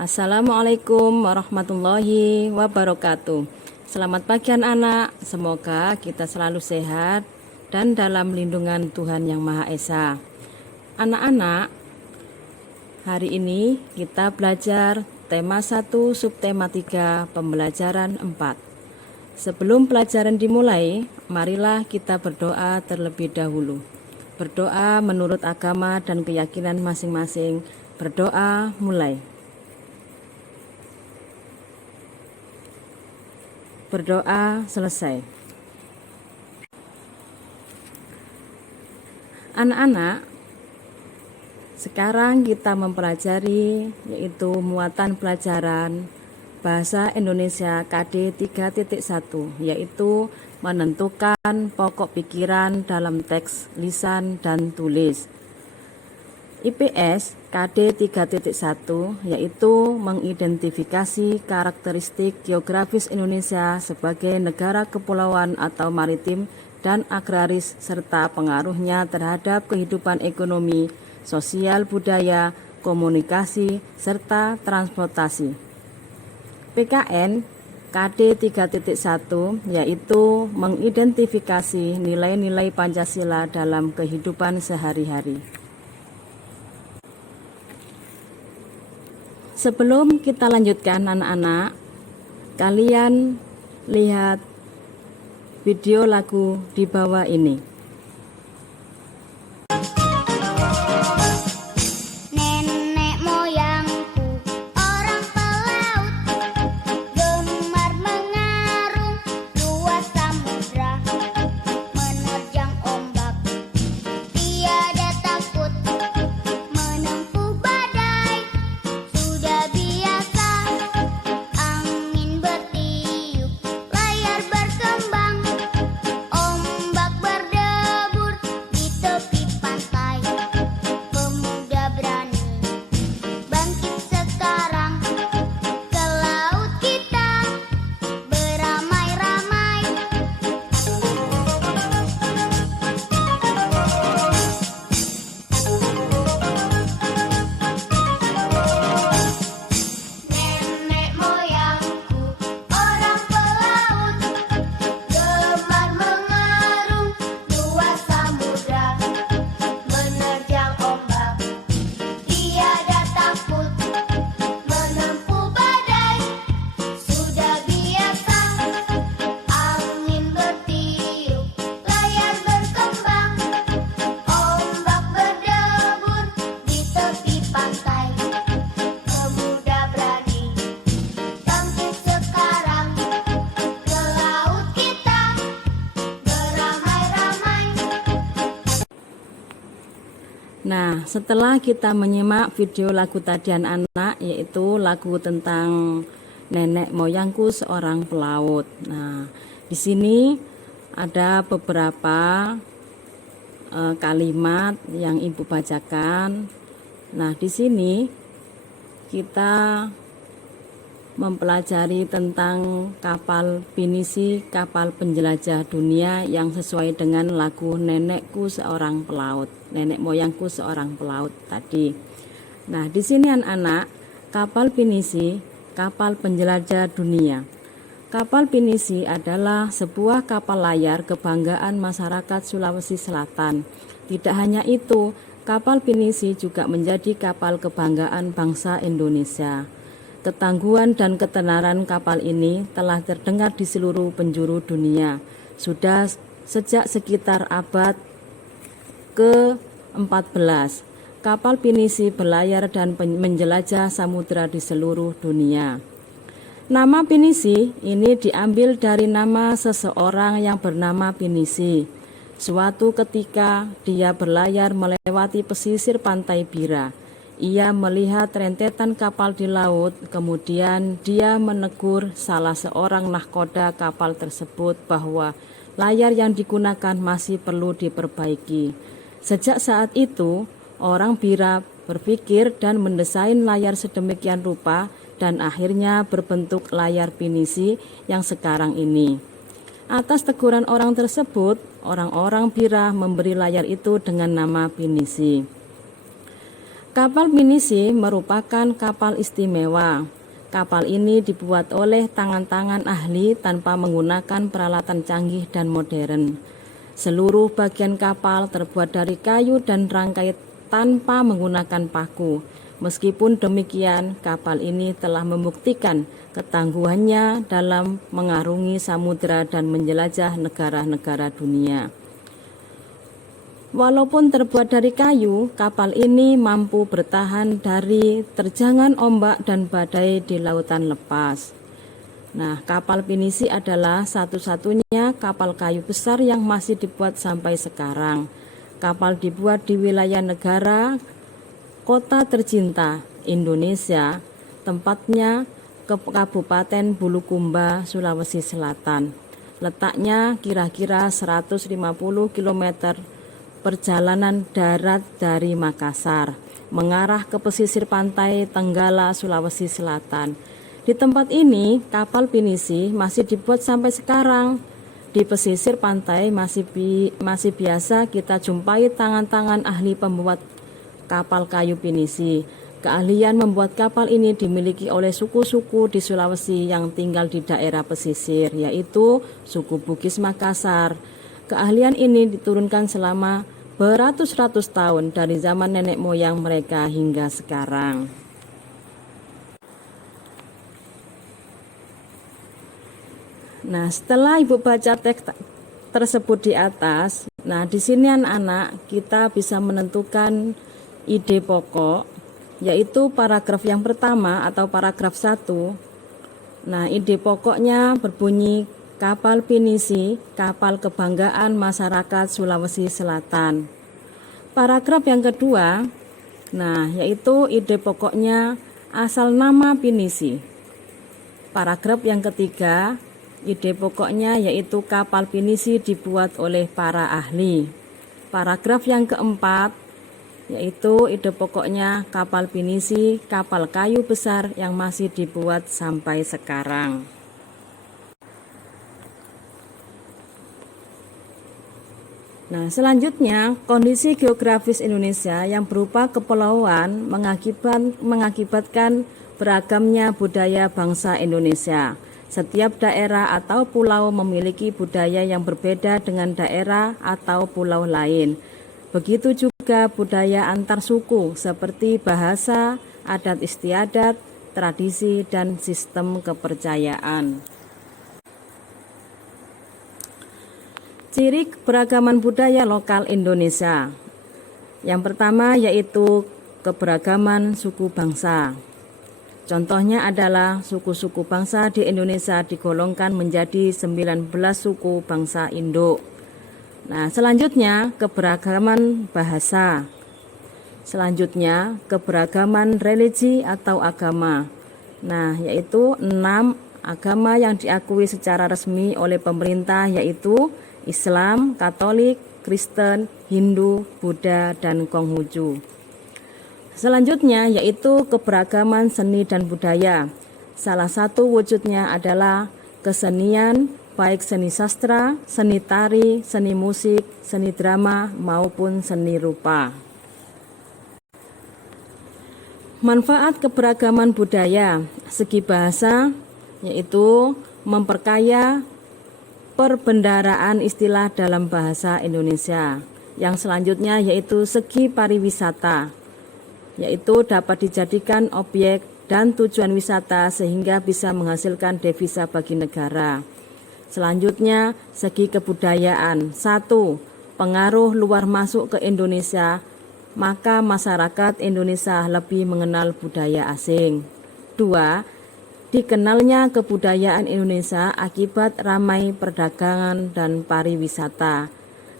Assalamualaikum warahmatullahi wabarakatuh. Selamat pagi anak-anak, semoga kita selalu sehat dan dalam lindungan Tuhan Yang Maha Esa. Anak-anak, hari ini kita belajar tema 1 subtema 3 pembelajaran 4. Sebelum pelajaran dimulai, marilah kita berdoa terlebih dahulu. Berdoa menurut agama dan keyakinan masing-masing. Berdoa mulai. Berdoa selesai. Anak-anak, sekarang kita mempelajari yaitu muatan pelajaran Bahasa Indonesia KD 3.1, yaitu menentukan pokok pikiran dalam teks lisan dan tulis. IPS KD 3.1 yaitu mengidentifikasi karakteristik geografis Indonesia sebagai negara kepulauan atau maritim dan agraris serta pengaruhnya terhadap kehidupan ekonomi, sosial, budaya, komunikasi, serta transportasi. PKN KD 3.1 yaitu mengidentifikasi nilai-nilai Pancasila dalam kehidupan sehari-hari. Sebelum kita lanjutkan anak-anak, kalian lihat video lagu di bawah ini. Nenek moyangku orang pelaut, gemar mengarung luas samudra, menerjang ombak, tiada takut menempuh badai. Sudah biasa angin bertiup, layar berkembang, ombak berdebur di tepi pantai. Pemuda berani bangkit sekarang, ke laut kita beramai-ramai. Nenek moyangku orang pelaut, gemar mengarung luas samudra, menerjang ombak, tiada takut menempuh badai. Sudah biasa angin bertiup, layar berkembang, ombak berdebur di tepi pantai. Pemuda berani bangkit sekarang, ke laut kita beramai-ramai. Nah, setelah kita menyimak video lagu tadi anak-anak, yaitu lagu tentang nenek moyangku seorang pelaut. Nah, di sini ada beberapa kalimat yang Ibu bacakan. Nah, di sini kita mempelajari tentang kapal pinisi, kapal penjelajah dunia yang sesuai dengan lagu nenekku seorang pelaut, nenek moyangku seorang pelaut tadi. Nah, di sini anak-anak, kapal pinisi, kapal penjelajah dunia. Kapal pinisi adalah sebuah kapal layar kebanggaan masyarakat Sulawesi Selatan. Tidak hanya itu, kapal pinisi juga menjadi kapal kebanggaan bangsa Indonesia. Ketangguhan dan ketenaran kapal ini telah terdengar di seluruh penjuru dunia. Sudah sejak sekitar abad ke-14, kapal pinisi berlayar dan menjelajah samudra di seluruh dunia. Nama pinisi ini diambil dari nama seseorang yang bernama Pinisi. Suatu ketika dia berlayar melewati pesisir pantai Bira. Ia melihat rentetan kapal di laut, kemudian dia menegur salah seorang nahkoda kapal tersebut bahwa layar yang digunakan masih perlu diperbaiki. Sejak saat itu, orang Bira berpikir dan mendesain layar sedemikian rupa dan akhirnya berbentuk layar pinisi yang sekarang ini. Atas teguran orang tersebut, orang-orang Bira memberi layar itu dengan nama pinisi. Kapal pinisi merupakan kapal istimewa. Kapal ini dibuat oleh tangan-tangan ahli tanpa menggunakan peralatan canggih dan modern. Seluruh bagian kapal terbuat dari kayu dan rangkai tanpa menggunakan paku. Meskipun demikian, kapal ini telah membuktikan ketangguhannya dalam mengarungi samudera dan menjelajah negara-negara dunia. Walaupun terbuat dari kayu, kapal ini mampu bertahan dari terjangan ombak dan badai di lautan lepas. Nah, kapal pinisi adalah satu-satunya kapal kayu besar yang masih dibuat sampai sekarang. Kapal dibuat di wilayah negara kota tercinta Indonesia, tempatnya ke Kabupaten Bulukumba, Sulawesi Selatan. Letaknya kira-kira 150 km perjalanan darat dari Makassar, mengarah ke pesisir pantai Tenggala, Sulawesi Selatan. Di tempat ini, kapal pinisi masih dibuat sampai sekarang. Di pesisir pantai masih biasa kita jumpai tangan-tangan ahli pembuat kapal kayu pinisi. Keahlian membuat kapal ini dimiliki oleh suku-suku di Sulawesi yang tinggal di daerah pesisir, yaitu suku Bugis Makassar. Keahlian ini diturunkan selama beratus-ratus tahun dari zaman nenek moyang mereka hingga sekarang. Nah, setelah Ibu baca teks tersebut di atas, nah di sini anak-anak kita bisa menentukan ide pokok, yaitu paragraf yang pertama atau paragraf 1. Nah, ide pokoknya berbunyi kapal pinisi, kapal kebanggaan masyarakat Sulawesi Selatan. Paragraf yang kedua, nah yaitu ide pokoknya asal nama pinisi. Paragraf yang ketiga, ide pokoknya yaitu kapal pinisi dibuat oleh para ahli. Paragraf yang keempat, yaitu ide pokoknya kapal pinisi, kapal kayu besar yang masih dibuat sampai sekarang. Nah, selanjutnya kondisi geografis Indonesia yang berupa kepulauan mengakibatkan beragamnya budaya bangsa Indonesia. Setiap daerah atau pulau memiliki budaya yang berbeda dengan daerah atau pulau lain. Begitu juga budaya antar suku seperti bahasa, adat istiadat, tradisi, dan sistem kepercayaan. Ciri keberagaman budaya lokal Indonesia. Yang pertama yaitu keberagaman suku bangsa. Contohnya adalah suku-suku bangsa di Indonesia digolongkan menjadi 19 suku bangsa induk. Nah, selanjutnya keberagaman bahasa. Selanjutnya keberagaman religi atau agama. Nah, yaitu 6 agama yang diakui secara resmi oleh pemerintah, yaitu Islam, Katolik, Kristen, Hindu, Buddha, dan Konghucu. Selanjutnya yaitu keberagaman seni dan budaya. Salah satu wujudnya adalah kesenian, baik seni sastra, seni tari, seni musik, seni drama, maupun seni rupa. Manfaat keberagaman budaya. Segi bahasa yaitu memperkaya perbendaharaan istilah dalam bahasa Indonesia. Yang selanjutnya yaitu segi pariwisata, yaitu dapat dijadikan objek dan tujuan wisata sehingga bisa menghasilkan devisa bagi negara. Selanjutnya segi kebudayaan. 1. Pengaruh luar masuk ke Indonesia, maka masyarakat Indonesia lebih mengenal budaya asing. 2. Dikenalnya kebudayaan Indonesia akibat ramai perdagangan dan pariwisata.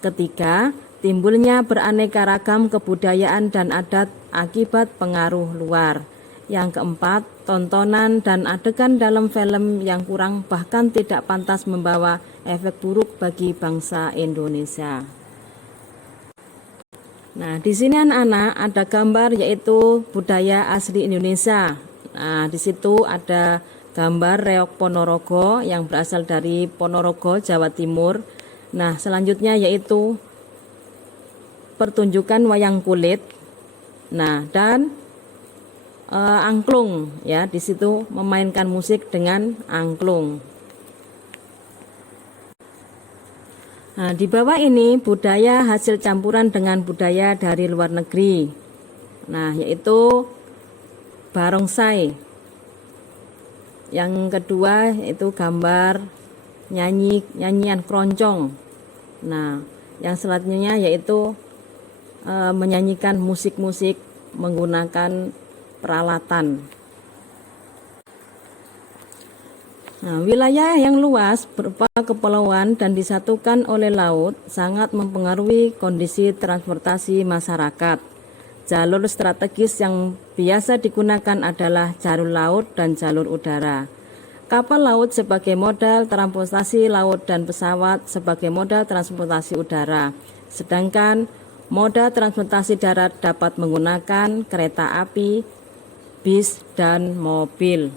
Ketiga, timbulnya beraneka ragam kebudayaan dan adat akibat pengaruh luar. Yang keempat, tontonan dan adegan dalam film yang kurang bahkan tidak pantas membawa efek buruk bagi bangsa Indonesia. Nah, di sini anak-anak ada gambar yaitu budaya asli Indonesia. Nah, di situ ada gambar reok Ponorogo yang berasal dari Ponorogo, Jawa Timur. Nah, selanjutnya yaitu pertunjukan wayang kulit. Nah, dan angklung ya, di situ memainkan musik dengan angklung. Nah, di bawah ini budaya hasil campuran dengan budaya dari luar negeri. Nah, yaitu barongsai. Yang kedua yaitu gambar nyanyian keroncong. Nah, yang selanjutnya yaitu menyanyikan musik-musik menggunakan peralatan. Nah, wilayah yang luas berupa kepulauan dan disatukan oleh laut sangat mempengaruhi kondisi transportasi masyarakat. Jalur strategis yang biasa digunakan adalah jalur laut dan jalur udara. Kapal laut sebagai modal transportasi laut dan pesawat sebagai modal transportasi udara. Sedangkan moda transportasi darat dapat menggunakan kereta api, bis, dan mobil.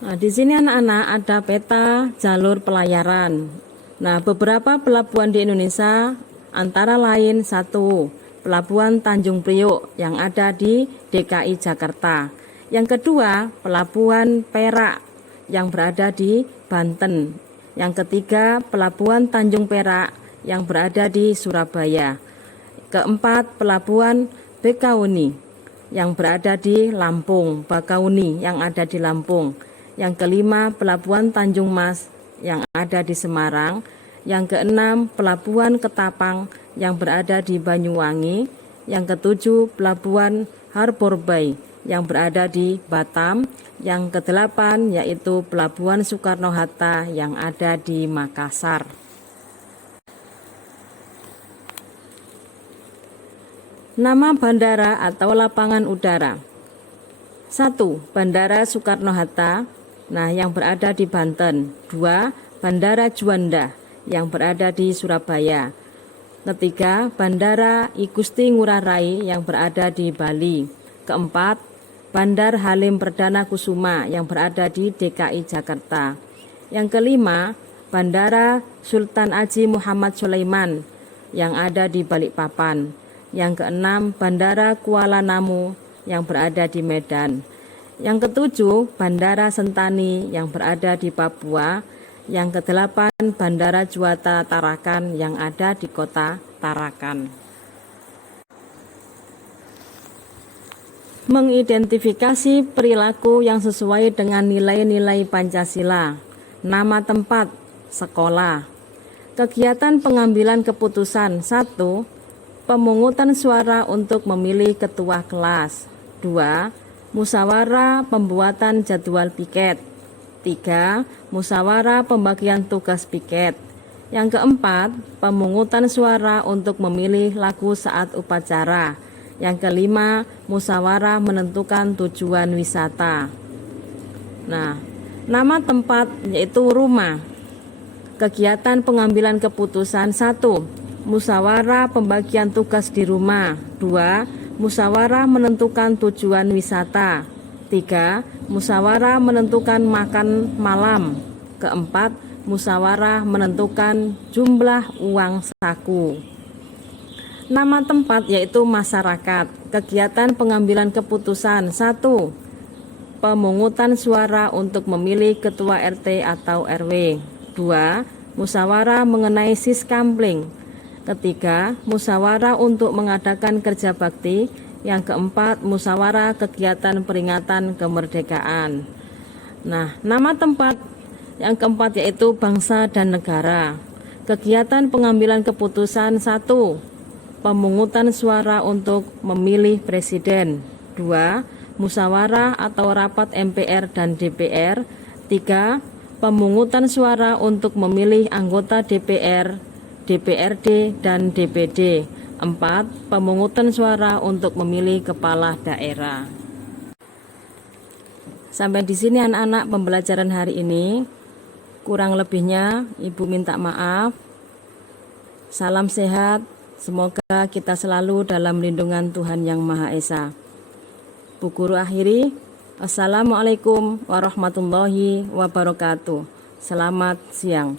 Nah, di sini anak-anak ada peta jalur pelayaran. Nah, beberapa pelabuhan di Indonesia antara lain 1. Pelabuhan Tanjung Priok yang ada di DKI Jakarta. Yang kedua, Pelabuhan Perak yang berada di Banten. Yang ketiga, Pelabuhan Tanjung Perak yang berada di Surabaya. Keempat, Pelabuhan Bakauni yang berada di Lampung, Bakauni yang ada di Lampung. Yang kelima, Pelabuhan Tanjung Mas yang ada di Semarang. Yang keenam, Pelabuhan Ketapang yang berada di Banyuwangi. Yang ketujuh, Pelabuhan Harbor Bay yang berada di Batam. Yang kedelapan yaitu Pelabuhan Soekarno-Hatta yang ada di Makassar. Nama bandara atau lapangan udara. 1. Bandara Soekarno-Hatta, nah yang berada di Banten. 2. Bandara Juanda yang berada di Surabaya. Ketiga, Bandara Igusti Ngurah Rai yang berada di Bali. Keempat, Bandar Halim Perdana Kusuma yang berada di DKI Jakarta. Yang kelima, Bandara Sultan Haji Muhammad Sulaiman yang ada di Balikpapan. Yang keenam, Bandara Kuala Namu yang berada di Medan. Yang ketujuh, Bandara Sentani yang berada di Papua. Yang kedelapan, Bandara Juanda Tarakan yang ada di kota Tarakan. Mengidentifikasi perilaku yang sesuai dengan nilai-nilai Pancasila. Nama tempat, sekolah. Kegiatan pengambilan keputusan. 1. Pemungutan suara untuk memilih ketua kelas. 2. Musyawarah pembuatan jadwal piket. 3. Musyawarah pembagian tugas piket. Yang keempat, pemungutan suara untuk memilih lagu saat upacara. Yang kelima, musyawarah menentukan tujuan wisata. Nah, nama tempat yaitu rumah. Kegiatan pengambilan keputusan. 1. Musyawarah pembagian tugas di rumah. 2. Musyawarah menentukan tujuan wisata. 3. Musyawarah menentukan makan malam. Keempat, musyawarah menentukan jumlah uang saku. Nama tempat yaitu masyarakat. Kegiatan pengambilan keputusan. 1. Pemungutan suara untuk memilih ketua RT atau RW. 2. Musyawarah mengenai siskampling. Ketiga, musyawarah untuk mengadakan kerja bakti. Yang keempat, musyawarah kegiatan peringatan kemerdekaan. Nah, nama tempat yang keempat yaitu bangsa dan negara. Kegiatan pengambilan keputusan. 1. Pemungutan suara untuk memilih presiden. 2. Musyawarah atau rapat MPR dan DPR. 3. Pemungutan suara untuk memilih anggota DPR, DPRD, dan DPD. 4. Pemungutan suara untuk memilih kepala daerah. Sampai di sini anak-anak pembelajaran hari ini. Kurang lebihnya Ibu minta maaf. Salam sehat. Semoga kita selalu dalam lindungan Tuhan Yang Maha Esa. Bu Guru akhiri. Assalamualaikum warahmatullahi wabarakatuh. Selamat siang.